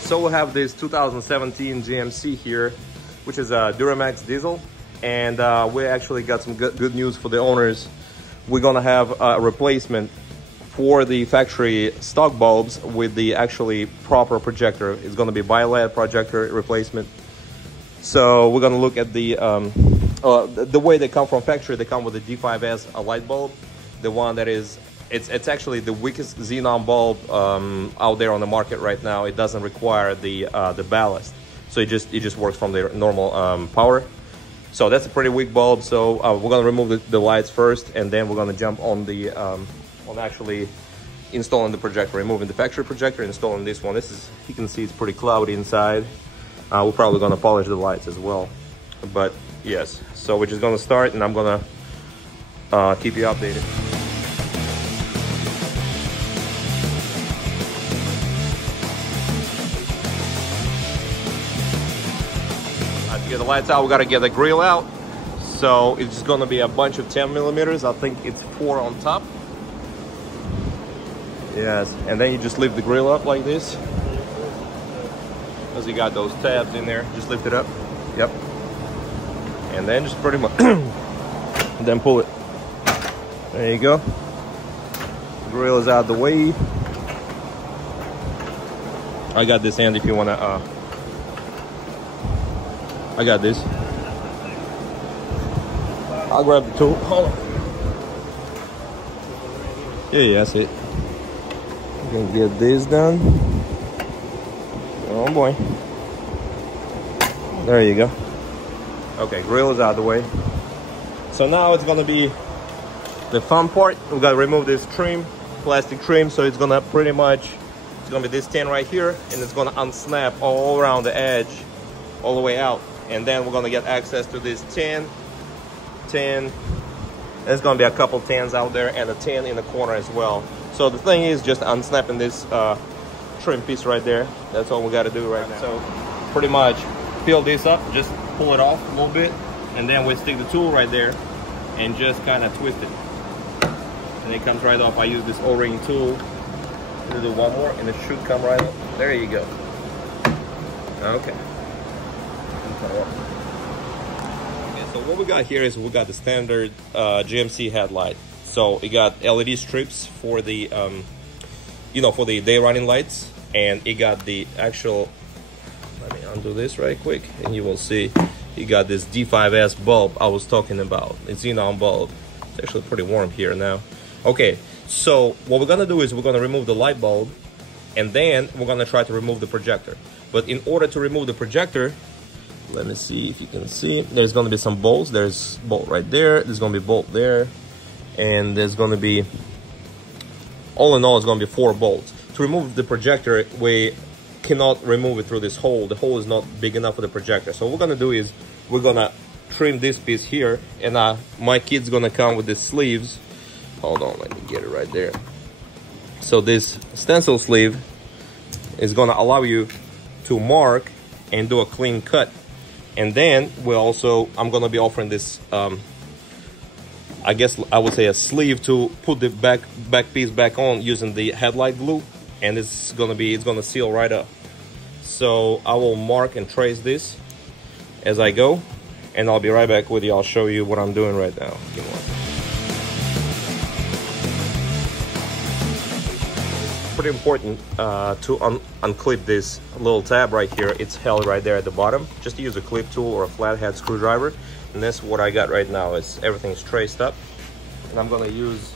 So we have this 2017 GMC here, which is a Duramax diesel, and we actually got some good news for the owners. We're gonna have a replacement for the factory stock bulbs with the actually proper projector. It's gonna be bi-LED projector replacement. So we're gonna look at the way they come from factory. They come with a D5S light bulb, the one that is it's actually the weakest xenon bulb out there on the market right now. It doesn't require the ballast, so it just works from the normal power. So that's a pretty weak bulb. So we're gonna remove the lights first, and then we're gonna jump on the on actually installing the projector, removing the factory projector, installing this one. This is, you can see it's pretty cloudy inside. We're probably gonna polish the lights as well, but yes. So we're just gonna start, and I'm gonna keep you updated. To get the lights out, we got to get the grill out. So it's going to be a bunch of 10 millimeters. I think it's 4 on top. Yes, and then you just lift the grill up like this, because you got those tabs in there. Just lift it up. Yep. And then just pretty much then pull it. There you go. The grill is out of the way. I got this hand if you want to I got this. I'll grab the tool. Hold on. Yeah, that's it. I'm gonna get this done. Oh boy. There you go. Okay, grill is out of the way. So now it's gonna be the fun part. We gotta remove this trim, plastic trim. So it's gonna pretty much, it's gonna be this tin right here, and it's gonna unsnap all around the edge, all the way out. And then we're gonna get access to this tin. There's gonna be a couple tins out there and a tin in the corner as well. So the thing is just unsnapping this trim piece right there. That's all we gotta do right now. So pretty much peel this up, just pull it off a little bit, and then we stick the tool right there and just kind of twist it. And it comes right off. I use this O-ring tool to do one more, and it should come right up. There you go. Okay. Okay, so what we got here is we got the standard GMC headlight. So it got LED strips for the you know, for the day running lights, and it got the actual, let me undo this right quick, and you will see you got this D5S bulb I was talking about. It's xenon bulb. It's actually pretty warm here now. Okay, so what we're gonna do is we're gonna remove the light bulb, and then we're gonna try to remove the projector. But in order to remove the projector, let me see if you can see, there's going to be some bolts. There's bolt right there, there's going to be bolt there, and there's going to be, all in all, it's going to be 4 bolts. To remove the projector, we cannot remove it through this hole. The hole is not big enough for the projector. So what we're going to do is we're going to trim this piece here, and my kid's going to come with the sleeves. Hold on, let me get it right there. So this stencil sleeve is going to allow you to mark and do a clean cut. And then we also, I'm gonna be offering this, I guess I would say a sleeve to put the back piece back on using the headlight glue, and it's gonna seal right up. So I will mark and trace this as I go, and I'll be right back with you. I'll show you what I'm doing right now. Give me one. Pretty important to unclip this little tab right here. It's held right there at the bottom. Just use a clip tool or a flathead screwdriver, and that's what I got right now. Is everything's traced up, and I'm gonna use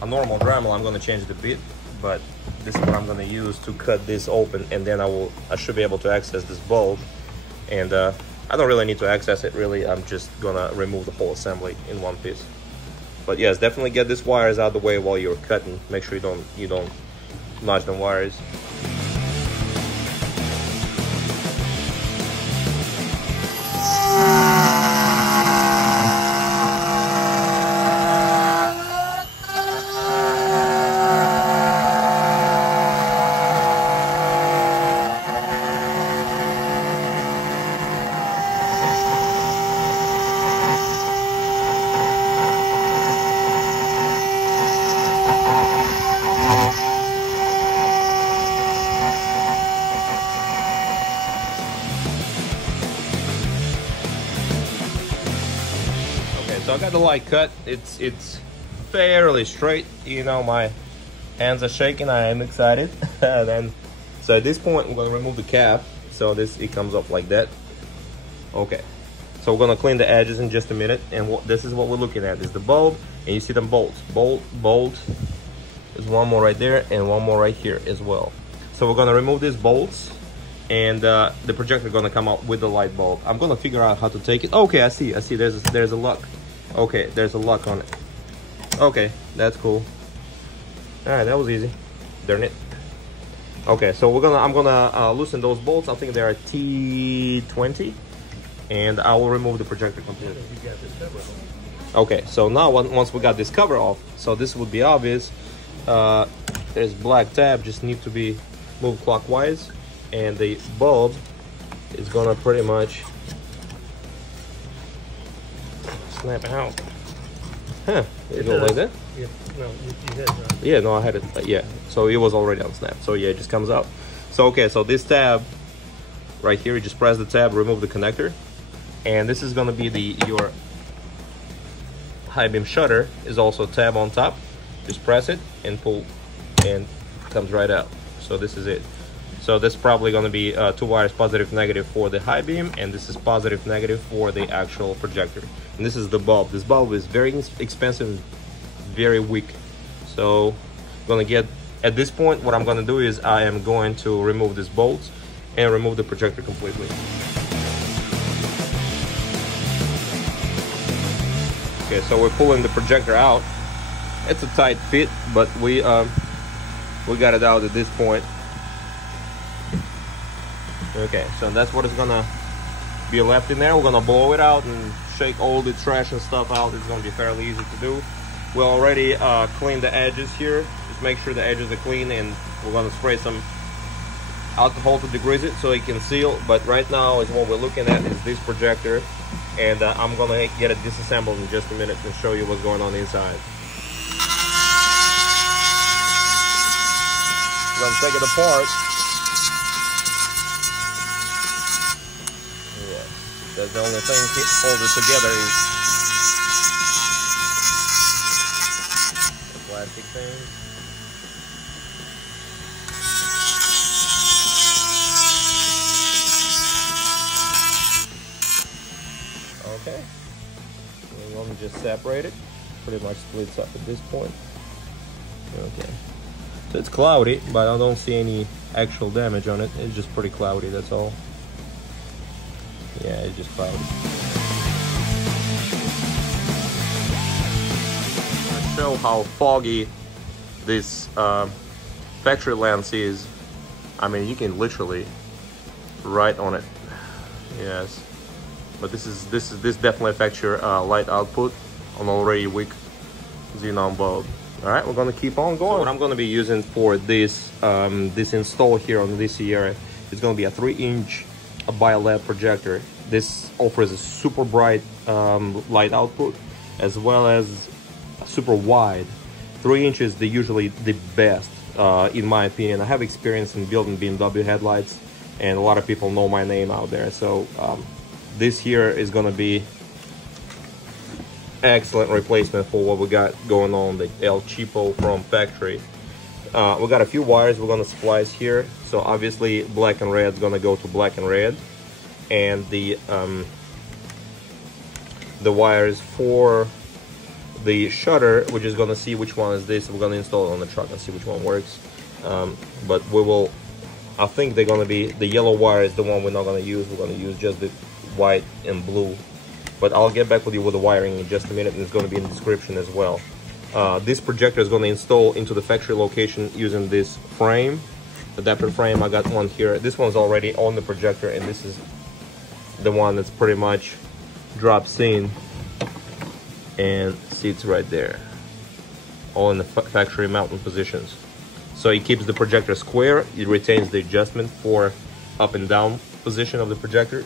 a normal Dremel. I'm gonna change the bit, but this is what I'm gonna use to cut this open, and then I should be able to access this bulb. And I don't really need to access it really. I'm just gonna remove the whole assembly in one piece. But yes, definitely get these wires out of the way while you're cutting. Make sure you don't notch the wires. so I got the light cut. It's fairly straight. You know, my hands are shaking. I am excited. Then, so at this point, we're gonna remove the cap. So it comes up like that. Okay. So we're gonna clean the edges in just a minute. And this is what we're looking at. Is the bulb, and you see them bolts. Bolt. There's one more right there, and one more right here as well. So we're gonna remove these bolts, and the projector is gonna come out with the light bulb. I'm gonna figure out how to take it. Okay, I see. There's a lock. Okay, there's a lock on it. Okay, that's cool. All right, that was easy. Darn it. Okay, so I'm gonna loosen those bolts. I think they are T20, and I will remove the projector completely. You got this cover off. Okay, so now once we got this cover off, so this would be obvious. There's black tab, just need to be moved clockwise, and the bulb is gonna pretty much snap out. Huh? It goes like that? Yeah, no, you had it. Yeah, no, I had it. Yeah, so it was already on snap. So yeah, it just comes out. So okay, so this tab right here, you just press the tab, remove the connector, and this is gonna be your high beam shutter. Is also a tab on top. Just press it and pull, and it comes right out. So this is it. So this is probably going to be 2 wires, positive, negative for the high beam, and this is positive, negative for the actual projector. And this is the bulb. This bulb is very expensive, very weak. So I'm going to get, at this point, what I'm going to do is I am going to remove these bolts and remove the projector completely. Okay, so we're pulling the projector out. It's a tight fit, but we got it out at this point. Okay, so that's what is gonna be left in there. We're gonna blow it out and shake all the trash and stuff out. It's gonna be fairly easy to do. We already cleaned the edges here. Just make sure the edges are clean, and we're gonna spray some alcohol to degrease it so it can seal. But right now is what we're looking at is this projector, and I'm gonna get it disassembled in just a minute and show you what's going on inside. We're gonna take it apart. That's the only thing to hold it together is the plastic thing. Okay. And let me just separate it. Pretty much splits up at this point. Okay. So it's cloudy, but I don't see any actual damage on it. It's just pretty cloudy, that's all. Yeah, it's just cloudy. I'll show how foggy this factory lens is. I mean, you can literally write on it. Yes, but this definitely factory light output on already weak xenon bulb. All right, we're gonna keep on going. So what I'm gonna be using for this this install here on this Sierra is gonna be a 3-inch BioLab projector. This offers a super bright light output as well as super wide. 3 inches, they're usually the best in my opinion. I have experience in building BMW headlights, and a lot of people know my name out there. So this here is gonna be excellent replacement for what we got going on, the El Cheapo from factory. We got a few wires we're gonna splice here. So obviously black and red is gonna go to black and red, and the wires for the shutter, we're just gonna see which one is this. We're gonna install it on the truck and see which one works. But we will, I think they're gonna be, the yellow wire is the one we're not gonna use. We're gonna use just the white and blue. But I'll get back with you with the wiring in just a minute, and it's gonna be in the description as well. This projector is gonna install into the factory location using this frame, adapter frame. I got one here. This one's already on the projector, and this is the one that's pretty much drops in and sits right there, all in the factory mounting positions. So it keeps the projector square. It retains the adjustment for up and down position of the projector.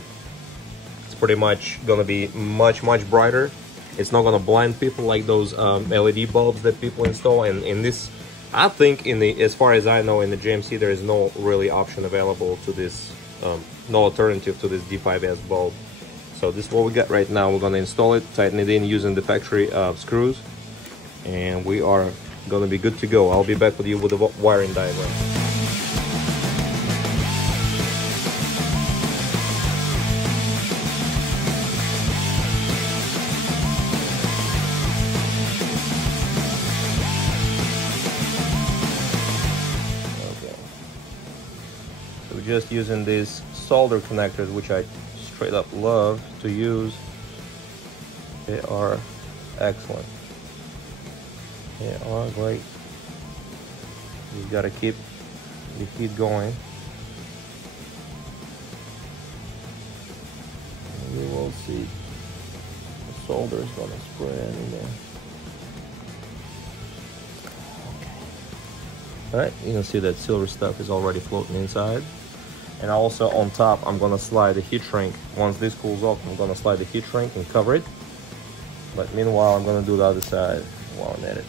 It's pretty much gonna be much brighter. It's not gonna blind people like those LED bulbs that people install. And in this, I think as far as I know, in the GMC, there is no really option available to this, no alternative to this D5S bulb. So this is what we got right now. We're gonna install it, tighten it in using the factory screws, and we are gonna be good to go. I'll be back with you with the wiring diagram. Just using these solder connectors, which I straight up love to use. They are excellent. They are great. You gotta keep the heat going. And you will see the solder is gonna spread in there. Okay. Alright, you can see that silver stuff is already floating inside. And also on top, I'm gonna slide the heat shrink. Once this cools off, I'm gonna slide the heat shrink and cover it. But meanwhile, I'm gonna do the other side while I'm at it.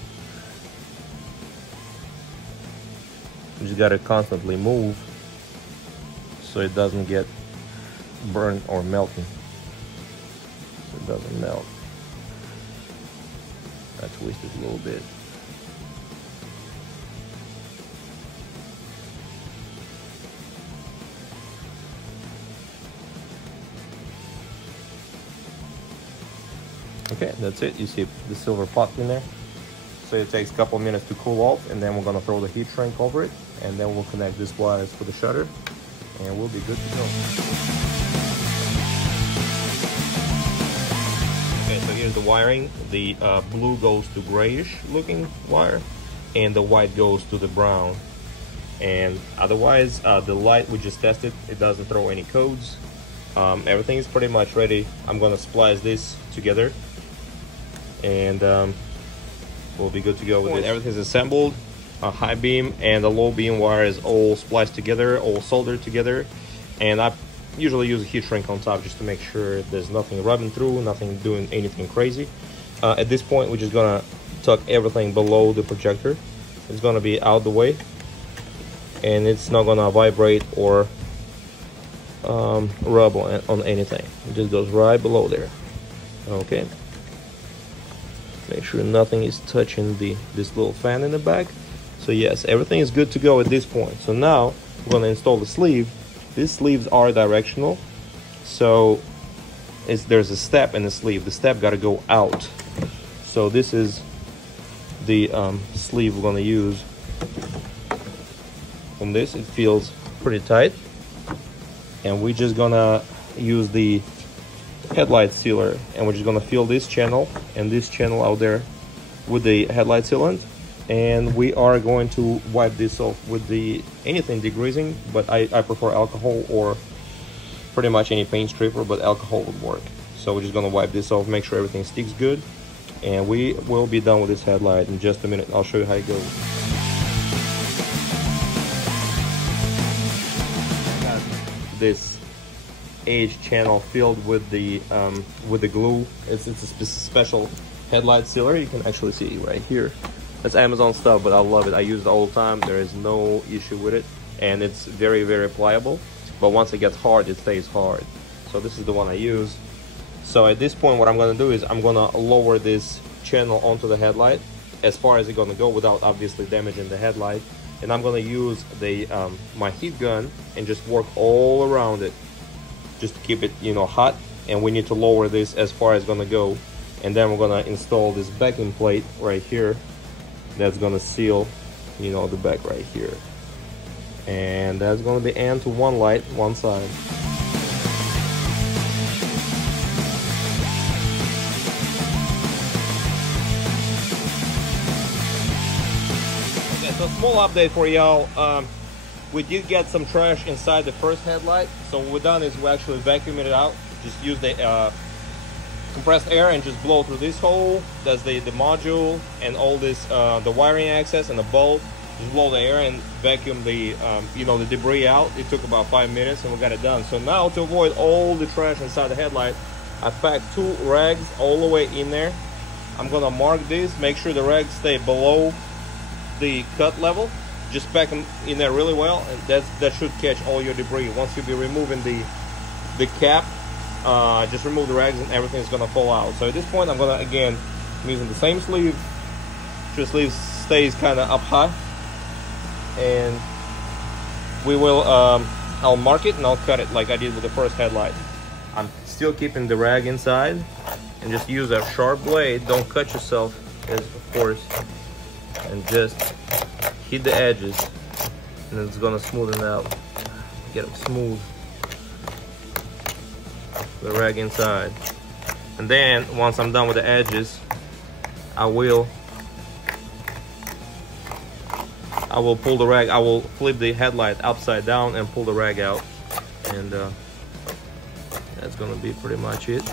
You just gotta constantly move so it doesn't get burnt or melting. So it doesn't melt. I twist it a little bit. Okay, that's it. You see the silver pot in there. So it takes a couple of minutes to cool off, and then we're gonna throw the heat shrink over it, and then we'll connect these wires to the shutter, and we'll be good to go. Okay, so here's the wiring. The blue goes to grayish looking wire, and the white goes to the brown. And otherwise, the light we just tested, it doesn't throw any codes. Everything is pretty much ready. I'm gonna splice this together, and we'll be good to go with it. Everything's assembled. A high beam and a low beam wire is all spliced together, all soldered together, and I usually use a heat shrink on top just to make sure there's nothing rubbing through, nothing doing anything crazy. At this point, we're just gonna tuck everything below the projector. It's gonna be out the way, and it's not gonna vibrate or rub on anything. It just goes right below there. Okay, make sure nothing is touching this little fan in the back. So yes, everything is good to go at this point. So now we're going to install the sleeve. These sleeves are directional, so there's a step in the sleeve. The step got to go out. So this is the sleeve we're going to use. On this, it feels pretty tight, and we're just gonna use the headlight sealer, and we're just gonna fill this channel and this channel out there with the headlight sealant, and we are going to wipe this off with anything degreasing, but I prefer alcohol or pretty much any paint stripper, but alcohol would work. So we're just gonna wipe this off, make sure everything sticks good, and we will be done with this headlight in just a minute. I'll show you how it goes. This edge channel filled with the glue. It's a special headlight sealer. You can actually see it right here. That's Amazon stuff, but I love it. I use it all the time. There is no issue with it, and it's very, very pliable. But once it gets hard, it stays hard. So this is the one I use. So at this point, what I'm gonna do is I'm gonna lower this channel onto the headlight as far as it's gonna go without obviously damaging the headlight. And I'm gonna use the my heat gun and just work all around it, just to keep it, you know, hot. And we need to lower this as far as it's gonna go. And then we're gonna install this backing plate right here that's gonna seal, you know, the back right here. And that's gonna be aimed to one light, one side. So small update for y'all. We did get some trash inside the first headlight. So what we've done is we actually vacuumed it out. Just use the compressed air and just blow through this hole. That's the module and all this the wiring access and the bulb. Just blow the air and vacuum the you know, the debris out. It took about 5 minutes and we got it done. So now to avoid all the trash inside the headlight, I packed 2 rags all the way in there. I'm gonna mark this, make sure the rags stay below the cut level. Just pack them in there really well, and that should catch all your debris. Once you be removing the cap just remove the rags and everything's gonna fall out. So at this point, I'm gonna, again, I'm using the same sleeve. The sleeve stays kind of up high, and we will, I'll mark it and I'll cut it like I did with the first headlight. I'm still keeping the rag inside, and just use a sharp blade. Don't cut yourself, of course, and just hit the edges, and it's gonna smoothen out. Get them smooth. The rag inside, and then once I'm done with the edges, I will pull the rag. I will flip the headlight upside down and pull the rag out, and that's gonna be pretty much it.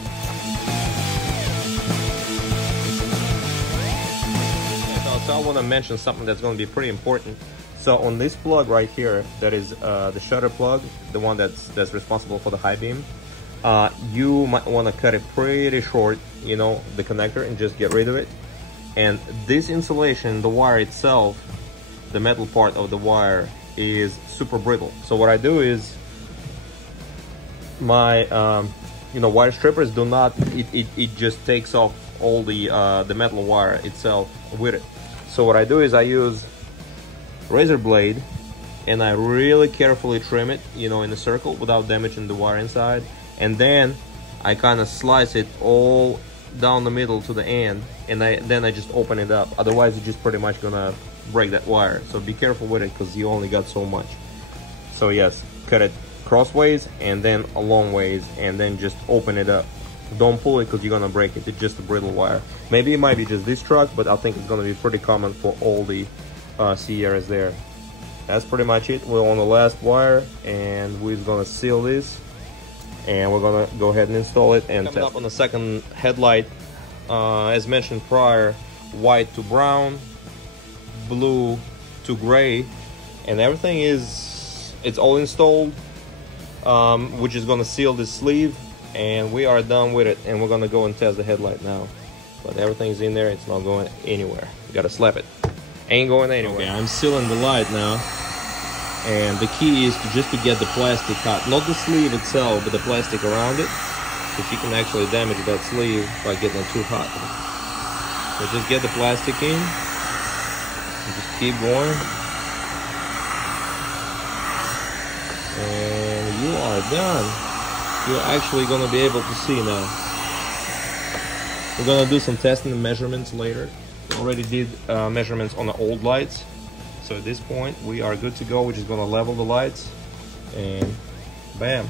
So I want to mention something that's going to be pretty important. So on this plug right here, that is the shutter plug, the one that's responsible for the high beam, you might want to cut it pretty short, you know, the connector, and just get rid of it. And this insulation, the wire itself, the metal part of the wire, is super brittle. So what I do is, my you know, wire strippers do not, it just takes off all the metal wire itself with it. So what I do is I use razor blade, and I really carefully trim it, you know, in a circle without damaging the wire inside, and then I kind of slice it all down the middle to the end, and then I just open it up. Otherwise you're just pretty much gonna break that wire. So be careful with it, because you only got so much. So yes, cut it crossways and then a long ways, and then just open it up. Don't pull it, because you're gonna break it. It's just a brittle wire. Maybe it might be just this truck, but I think it's gonna be pretty common for all the Sierras there. That's pretty much it. We're on the last wire, and we're gonna seal this, and we're gonna go ahead and install it and coming up on the second headlight. As mentioned prior, white to brown, blue to gray, and everything it's all installed, which is gonna seal this sleeve, and we are done with it. And we're gonna go and test the headlight now. But everything's in there, it's not going anywhere. You gotta slap it. Ain't going anywhere. Okay, I'm sealing the light now, and the key is to get the plastic out, not the sleeve itself, but the plastic around it, because you can actually damage that sleeve by getting it too hot. So just get the plastic in, and just keep going, and you are done. You're actually going to be able to see now. We're going to do some testing and measurements later. We already did measurements on the old lights, so at this point we are good to go. We're just going to level the lights, and bam.